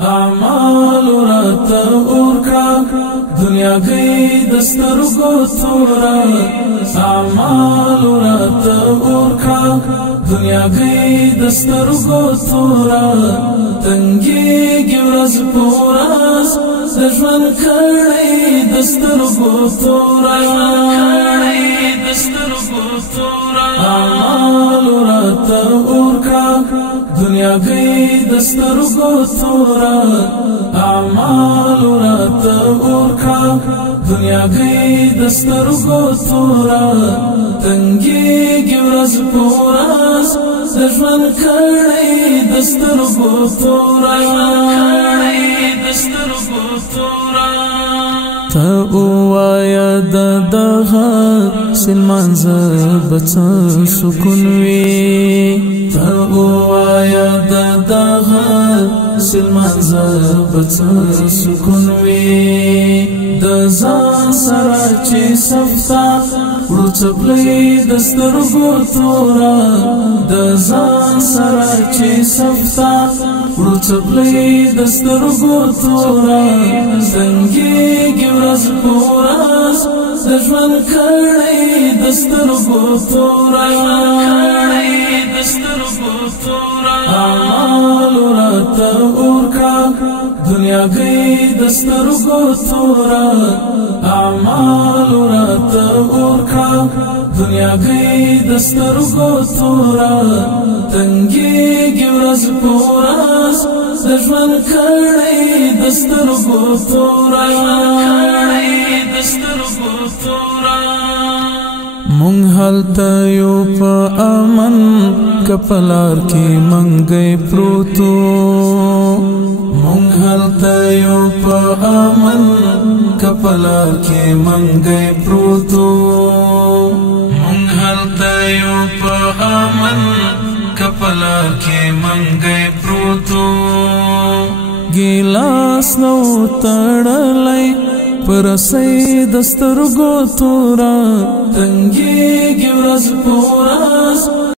اعمال ورته ورکړه دنیا گئی دسترګو تورا اعمال ورته ورکړه دنیا گئی دسترګو تورا تنګيږي ورځ پورا د ژوند کړي دسترګو تورا اعمال ورته ورکړه دنیا گئی دسترګو تورا اعمال ورته ورکړه دنیا گئی دسترګو تورا تنګيږي ورځ پورا د ژوند کړي دسترګو تورا تا اوایا دغه سلمان زبڅ سکون وی تا اوایا دغه سلمان زبڅ سکون وی د ځان سره چې صفتا ورو چپلې دسترګو تورا د ځان سره چې صفتا ورو چپلې دسترګو تورا زنګيږي ورځ پورا د ژوند کړي دسترګو تورا اعمال ورته ورکړه دنیا گئی دسترګو تورا اعمال ورته ورکړه دنیا گئی دسترګو تورا تنګيږي ورځ پورا د ژوند کړي دسترګو تورا مونږ هلته یو په امن کپلار کې منګي پروتو مونږ هلته یو په امن کپلار کې منګي پروتو مونږ هلته یو په امن کپلار کې منګي پروتو ګلاس نو تړلای پر سي دسترګو تورا تنګيږي ورځ پورا